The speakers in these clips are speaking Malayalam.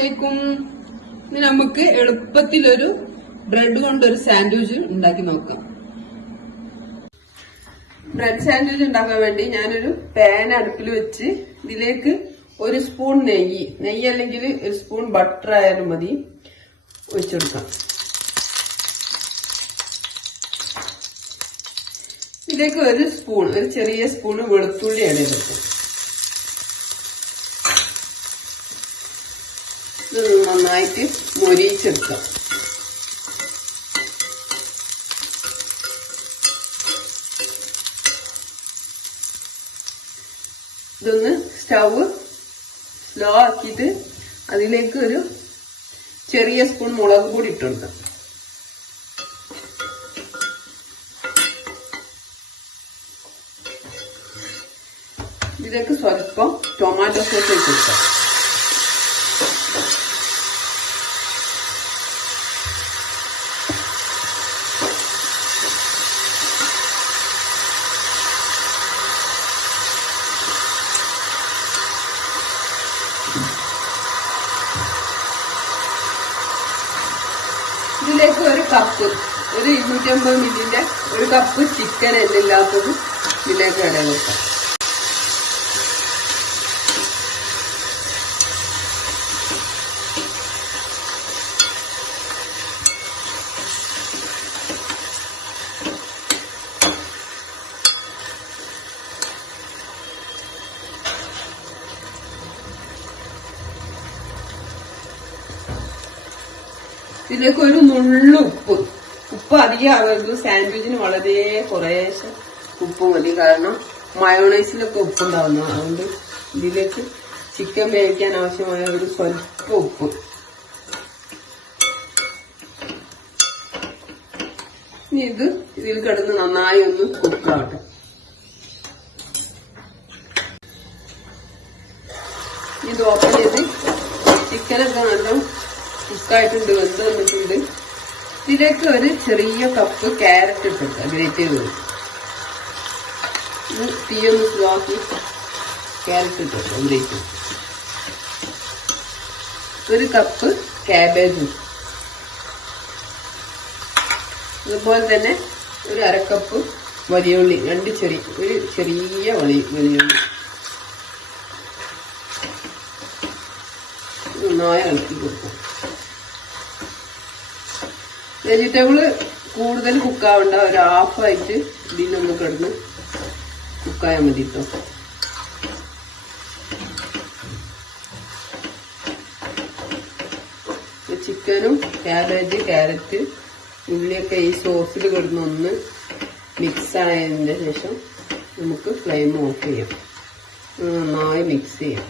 അസ്സലാമലൈക്കും. ഇനി നമുക്ക് എളുപ്പത്തിലൊരു ബ്രെഡ് കൊണ്ടൊരു സാൻഡ്വിച്ച് ഉണ്ടാക്കി നോക്കാം. ബ്രെഡ് സാൻഡ്വിച്ച് ഉണ്ടാക്കാൻ വേണ്ടി ഞാനൊരു പാൻ അടുപ്പിൽ വെച്ച് ഇതിലേക്ക് ഒരു സ്പൂൺ നെയ്യ് അല്ലെങ്കിൽ ഒരു സ്പൂൺ ബട്ടർ ആയാലും മതി ഒഴിച്ചെടുക്കാം. ഇതിലേക്ക് ഒരു ചെറിയ സ്പൂണ് വെളുത്തുള്ളി ആഡ് ചെയ്തെടുക്കാം. ഇത് നന്നായിട്ട് മൊരിയിച്ചെടുക്കാം. ഇതൊന്ന് സ്റ്റവ് സ്ലോ ആക്കിയിട്ട് അതിലേക്ക് ഒരു ചെറിയ സ്പൂൺ മുളക് പൊടി ഇട്ടുകൊടുക്കാം. ഇതിലേക്ക് സ്വല്പം ടൊമാറ്റോ സോസ് ഇട്ട് കൊടുക്കാം. ഇതിലേക്ക് ഒരു 250 മില്ലിന്റെ ഒരു കപ്പ് ചിക്കൻ എല്ലില്ലാത്തത് ഇതിലേക്ക് ഇട വെക്കാം. ഇതിലേക്ക് ഒരു നുള്ളു ഉപ്പ് അധികം ആവരുത്. സാൻഡ്വിച്ചിന് വളരെ കുറേശ്ശെ ഉപ്പ് മതി, കാരണം മയോണൈസിലൊക്കെ ഉപ്പുണ്ടാവുന്നു. അതുകൊണ്ട് ഇതിലേക്ക് ചിക്കൻ വേവിക്കാൻ ആവശ്യമായ ഒരു സ്വല്പം ഉപ്പ്. ഇനി ഇതിൽ കിടന്ന് നന്നായി ഒന്ന് കുക്കാവട്ടെ. ഇത് ഓപ്പൺ ചെയ്ത് ചിക്കനൊക്കെ നല്ല കുക്കായിട്ടുണ്ട്, വെന്ത് വന്നിട്ടുണ്ട്. ഇതിലേക്ക് ഒരു ചെറിയ കപ്പ് ക്യാരറ്റ് ഇട്ടിട്ട് ഗ്രേറ്റ് ചെയ്ത് തീയൊന്ന് സ്ലോക്കി ക്യാരറ്റ് ഇട്ടിട്ട് ഗ്രേറ്റ് ചെയ്ത് ഒരു കപ്പ് ക്യാബേജും, അതുപോലെ തന്നെ ഒരു അരക്കപ്പ് വലിയുള്ളി, ഒരു ചെറിയ വലിയുള്ളി നന്നായി ഇളക്കി കൊടുക്കും. വെജിറ്റബിള് കൂടുതൽ കുക്കാവണ്ട, ഒരു ഹാഫായിട്ട് ഇതിനൊന്ന് കിടന്ന് കുക്കായാൽ മതി കേട്ടോ. ചിക്കനും ക്യാബേജ് ക്യാരറ്റ് ഉള്ളിയൊക്കെ ഈ സോസിൽ കിടന്ന് ഒന്ന് മിക്സ് ആയതിന് ശേഷം നമുക്ക് ഫ്ലെയിം ഓഫ് ചെയ്യാം. നന്നായി മിക്സ് ചെയ്യാം.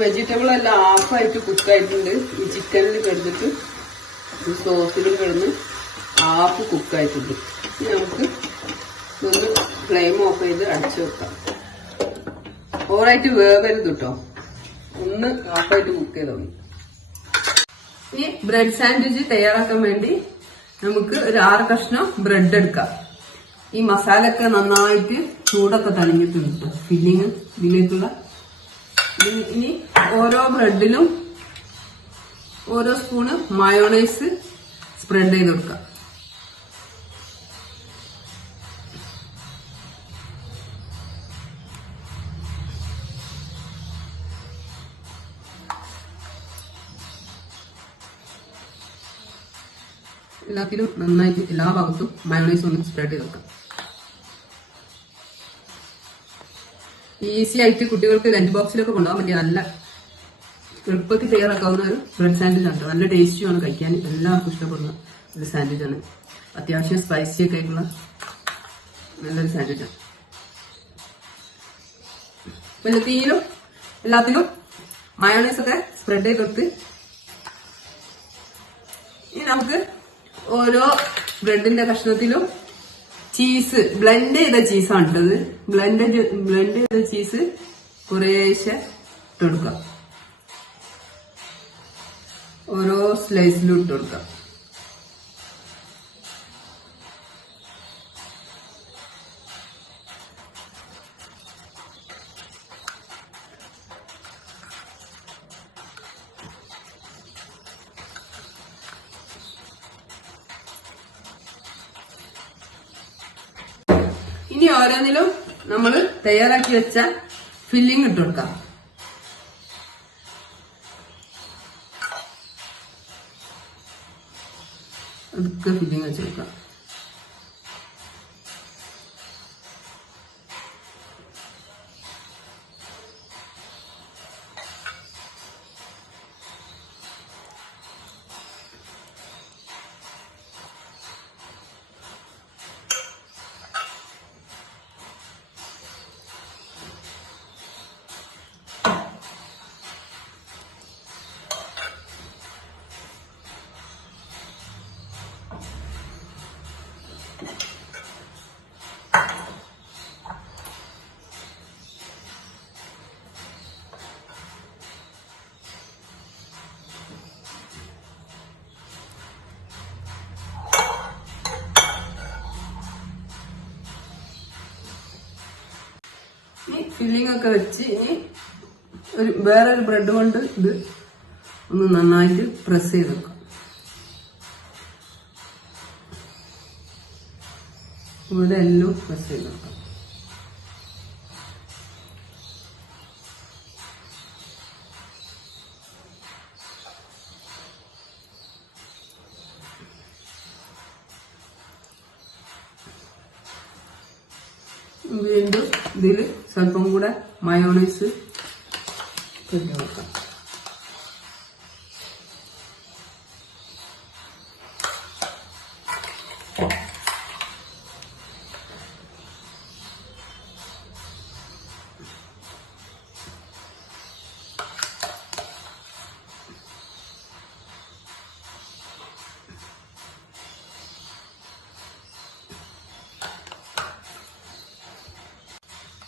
വെജിറ്റബിൾ എല്ലാം ഹാഫായിട്ട് കുക്കായിട്ടുണ്ട്. ഈ ചിക്കനിൽ കിടന്നിട്ട് ഈ സോസിലും കിടന്ന് ഹാഫ് കുക്കായിട്ടുണ്ട്. ഇനി നമുക്ക് ഇതൊന്ന് ഫ്ലെയിം ഓഫ് ചെയ്ത് അടച്ചു വെക്കാം. ഓവറായിട്ട് വേവരുത് കേട്ടോ, ഒന്ന് ഹാഫായിട്ട് കുക്ക് ചെയ്തോളൂ. ഇനി ബ്രെഡ് സാൻഡ്വിച്ച് തയ്യാറാക്കാൻ വേണ്ടി നമുക്ക് ഒരു 6 കഷ്ണം ബ്രെഡ് എടുക്കാം. ഈ മസാലയൊക്കെ നന്നായിട്ട് ചൂടൊക്കെ തണിഞ്ഞിട്ടുണ്ട്. ഫില്ലിങ് ഇതിലേക്കുള്ള ഇനി ഓരോ ബ്രെഡിലും ഓരോ സ്പൂണ് മയോണൈസ് സ്പ്രെഡ് ചെയ്ത് കൊടുക്കാം. എല്ലാത്തിലും നന്നായിട്ട് എല്ലാ ഭാഗത്തും മയോണൈസ് ഒന്ന് സ്പ്രെഡ് ചെയ്ത് കൊടുക്കാം. ഈസി ആയിട്ട് കുട്ടികൾക്ക് ലഞ്ച് ബോക്സിലൊക്കെ കൊണ്ടുപോകാൻ പറ്റിയ നല്ല എളുപ്പത്തിൽ തയ്യാറാക്കാവുന്ന ഒരു ബ്രെഡ് സാൻഡ്വിച്ച് ആണ്. നല്ല ടേസ്റ്റിയാണ്, കഴിക്കാൻ എല്ലാവർക്കും ഇഷ്ടപ്പെടുന്ന ഒരു സാൻഡ്വിച്ച് ആണ്. അത്യാവശ്യം സ്പൈസി ഒക്കെ ആയിട്ടുള്ള നല്ലൊരു സാൻഡ്വിച്ച് ആണ്. എല്ലാത്തിലും മയോണൈസ് ഒക്കെ സ്പ്രെഡ് ചെയ്ത് കൊടുത്ത് ഇനി നമുക്ക് ഓരോ ബ്രെഡിന്റെ കഷ്ണത്തിലും ചീസ്, ബ്ലെൻഡ് ചെയ്ത ചീസാണ് ഇട്ടത്. ബ്ലെൻഡ് ചെയ്ത ചീസ് കുറേശ്ശെ ഇട്ടെടുക്കാം. ഓരോ സ്ലൈസിലും ഇട്ട് കൊടുക്കാം. ഇനി ഓരോന്നിലും നമ്മൾ തയ്യാറാക്കി വെച്ച ഫില്ലിംഗ് ഇട്ട് കൊടുക്കാം. അതൊക്കെ ഫില്ലിംഗ് വെച്ച് കൊടുക്കാം. ഇനി ഫില്ലിംഗ് ഒക്കെ വെച്ച് ഇനി വേറൊരു ബ്രെഡ് കൊണ്ട് ഇത് ഒന്ന് നന്നായിട്ട് പ്രസ് ചെയ്ത് വെക്കാം. ഇവിടെ എല്ലാം പ്രസ് ചെയ്ത് വെക്കാം. വീണ്ടും ഇതിൽ സ്വല്പം കൂടെ മയോണൈസ് ഇട്ട് വെക്കാം.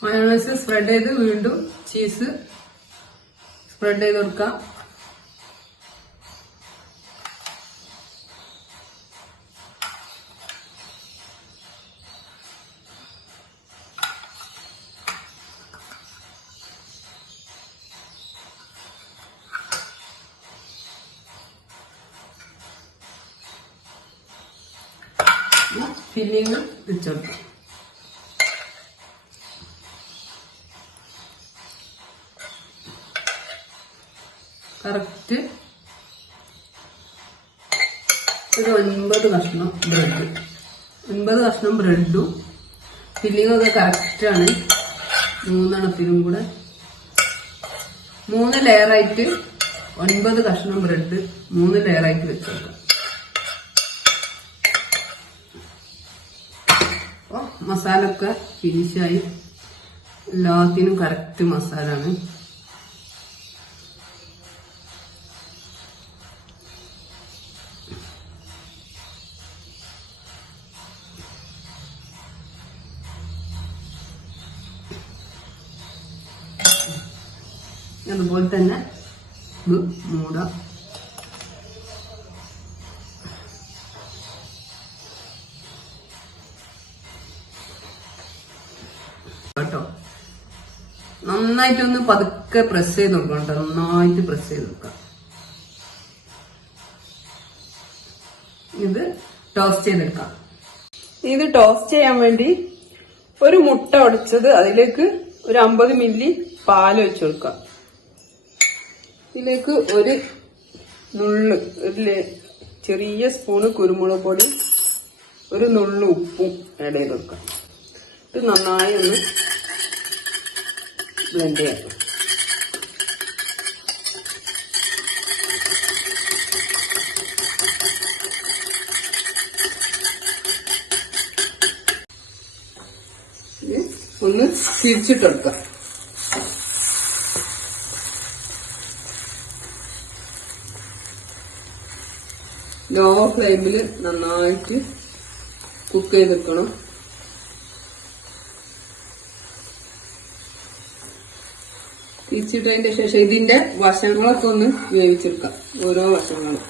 മയോണൈസ് സ്പ്രെഡ് ചെയ്ത് വീണ്ടും ചീസ് സ്പ്രെഡ് ചെയ്ത് കൊടുക്കാം. ഫില്ലിങ് വെച്ചുകൊടുക്കാം. കറക്റ്റ് ഒരു 9 കഷ്ണം ബ്രെഡ്, 9 കഷ്ണം ബ്രെഡും ഫില്ലിങ്ങും ഒക്കെ കറക്റ്റാണ്. 3 കൂടെ 3 ലെയറായിട്ട് 9 കഷ്ണം ബ്രെഡ് 3 ലെയറായിട്ട് വെച്ചേക്കാം. അപ്പോൾ മസാല ഒക്കെ ഫിനിഷായി. എല്ലാത്തിനും കറക്റ്റ് മസാല ആണ്. അതുപോലെ തന്നെ ഇത് മൂടാം. കേട്ടോ, നന്നായിട്ടൊന്ന് പതുക്കെ പ്രസ് ചെയ്ത് കൊടുക്കണം കേട്ടോ. നന്നായിട്ട് പ്രസ് ചെയ്ത് കൊടുക്കാം. ഇത് ടോസ്റ്റ് ചെയ്തെടുക്കാം. ഇത് ടോസ്റ്റ് ചെയ്യാൻ വേണ്ടി ഒരു മുട്ട ഉടച്ചത് അതിലേക്ക് ഒരു 50 മില്ലി പാല് വെച്ച് കൊടുക്കാം. ഇതിലേക്ക് ഒരു നുള്ള്, ഒരു ചെറിയ സ്പൂണ് കുരുമുളക് പൊടി, ഒരു നുള്ളു ഉപ്പും ആഡ് ചെയ്ത് കൊടുക്കാം. ഇത് നന്നായി ഒന്ന് ബ്ലെൻഡ് ചെയ്യാം. ഒന്ന് തിരിച്ചിട്ടെടുക്കാം. ലോ ഫ്ലെയിമിൽ നന്നായിട്ട് കുക്ക് ചെയ്തെടുക്കണം. തിരിച്ചിട്ടതിന്റെ ശേഷം ഇതിന്റെ വശങ്ങളൊക്കെ ഒന്ന് വേവിച്ചെടുക്കാം, ഓരോ വശങ്ങളും.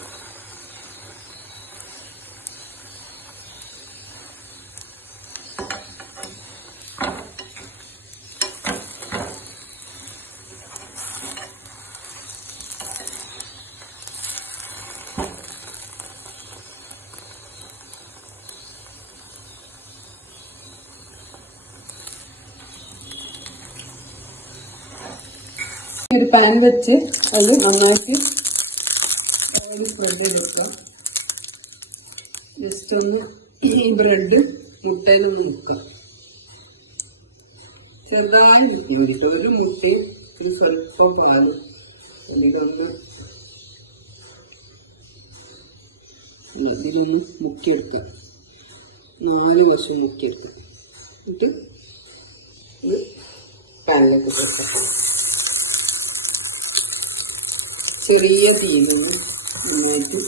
ഒരു പാൻ വെച്ച് അത് നന്നായിട്ട് ഓയിൽ സ്പ്രെഡ് ചെയ്ത് വെക്കുക. ജസ്റ്റ് ഒന്ന് ഈ ബ്രെഡ് മുട്ടയിലൊന്ന് മുക്കുക, ചെറുതായി മുക്കി വേണ്ടിയിട്ട്. ഒരു മുട്ടയും ഒരു സ്വല്പം പാലും ഇതൊന്ന് ഇതിലൊന്ന് മുക്കിയെടുക്കുക, 4 വശം മുക്കിയെടുക്കുക. എന്നിട്ട് ഇത് പാനിലേക്ക് ചേർക്കുക. ചെറിയ തീയിൽ നിന്ന് നന്നായിട്ട്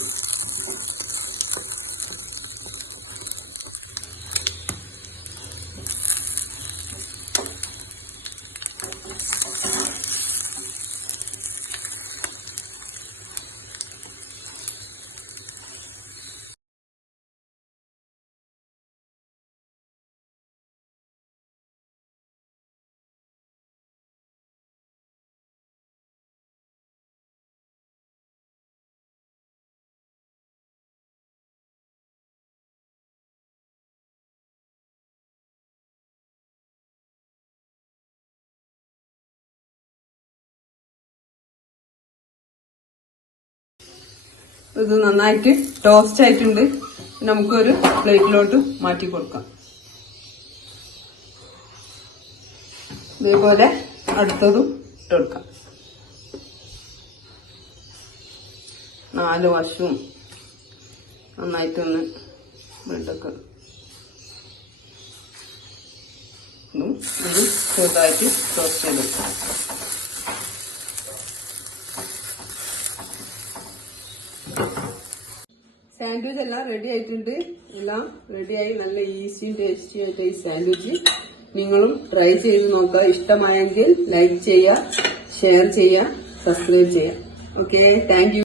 ഇത് നന്നായിട്ട് ടോസ്റ്റ് ആയിട്ടുണ്ട്. നമുക്കൊരു പ്ലേറ്റിലോട്ട് മാറ്റി കൊടുക്കാം. ഇതേപോലെ അടുത്തതും ഇട്ട് കൊടുക്കാം. 4 വശവും നന്നായിട്ടൊന്ന് ബ്രെഡൊക്കെ ചെറുതായിട്ട് ടോസ്റ്റ് ചെയ്തെടുക്കാം. സാൻഡ്വിച്ച് എല്ലാം റെഡി ആയിട്ടുണ്ട്. എല്ലാം റെഡിയായി, നല്ല ഈസിയും ടേസ്റ്റി ആയിട്ട് ഈ സാൻഡ്വിച്ച് നിങ്ങളും ട്രൈ ചെയ്ത് നോക്കുക. ഇഷ്ടമായെങ്കിൽ ലൈക്ക് ചെയ്യുക, ഷെയർ ചെയ്യുക, സബ്സ്ക്രൈബ് ചെയ്യുക. Okay, thank you.